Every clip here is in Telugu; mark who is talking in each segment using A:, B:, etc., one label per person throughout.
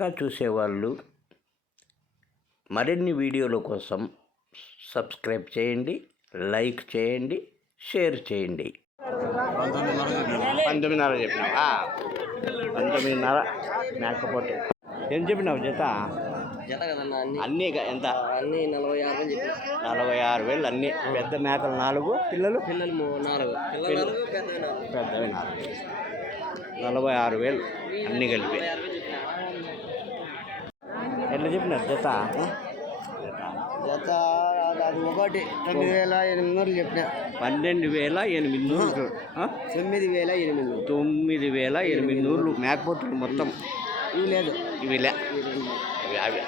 A: కొత్తగా చూసేవాళ్ళు మరిన్ని వీడియోల కోసం సబ్స్క్రైబ్ చేయండి, లైక్ చేయండి, షేర్ చేయండి. 19.5 చెప్పినావా? 19.5 మేకపోతే ఏం చెప్పినావు జత?
B: జత కదన్నా
A: అన్నీ ఎంత?
B: అన్నీ 46
A: 46,000 అన్నీ. పెద్ద మేకలు 4, పిల్లలు
B: 4
A: పెద్దవి 4. 46,000 అన్నీ కలిపి. ఎట్లా చెప్పినారు జత?
B: జత అది ఒకటి 9,800 చెప్పిన.
A: 12,800. 9,800 మేకపోతులు మొత్తం.
B: ఇవి లేదు,
A: ఇవి లే, ఇవి అవి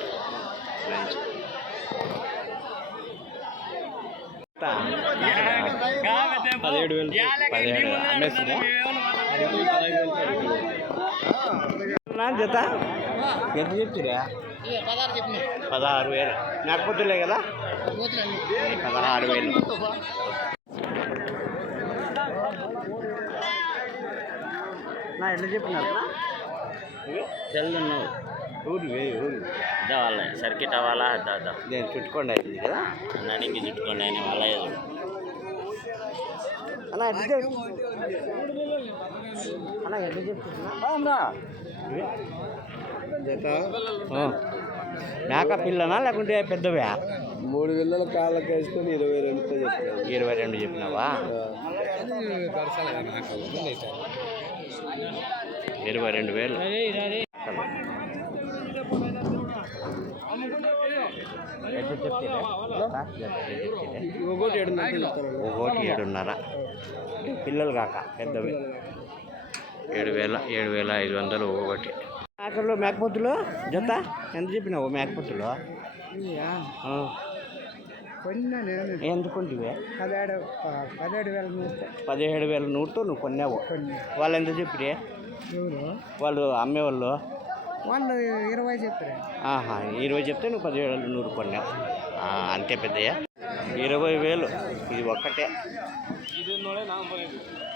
A: 17,000 అమ్మేస్తుందా జత? ఎంత చెప్తురా? 16,000 మేకపోతులే కదా? 16,000. ఎట్లా చెప్పినారు?
B: తెల్లున్నావు
A: ఊరు
B: ఇదా వాళ్ళ సర్కిట్ అవ్వాలా దాదా
A: నేను చుట్టుకోండి అవుతుంది కదా
B: నడికి చుట్టుకోండి ఆయన వాళ్ళ
A: అలా ఎట్లా అలా ఎట్లా చెప్తున్నా జత మేక పిల్లనా లేకుంటే పెద్దవా?
B: 3 పిల్లల కాళ్ళకి వేసుకొని 22 చెప్పిన.
A: 22 చెప్పినావా? 22,000. ఎట్లా చెప్తే
B: ఒకటి
A: 7,500 పిల్లలు కాక పెద్దవి. 7,500 ఒకటి. మేకలు మేకపోతులు జత ఎంత చెప్పినావు? మేకపోతులు ఎంత కొంటివే? 17,100తో నువ్వు కొన్నావు. వాళ్ళు ఎంత చెప్పిరే? వాళ్ళు అమ్మేవాళ్ళు
B: 20 చెప్పారు.
A: 20 చెప్తే నువ్వు 17,100 కొన్నావు. అంతే పెద్దయ్యా. 20,000 ఇది ఒక్కటే.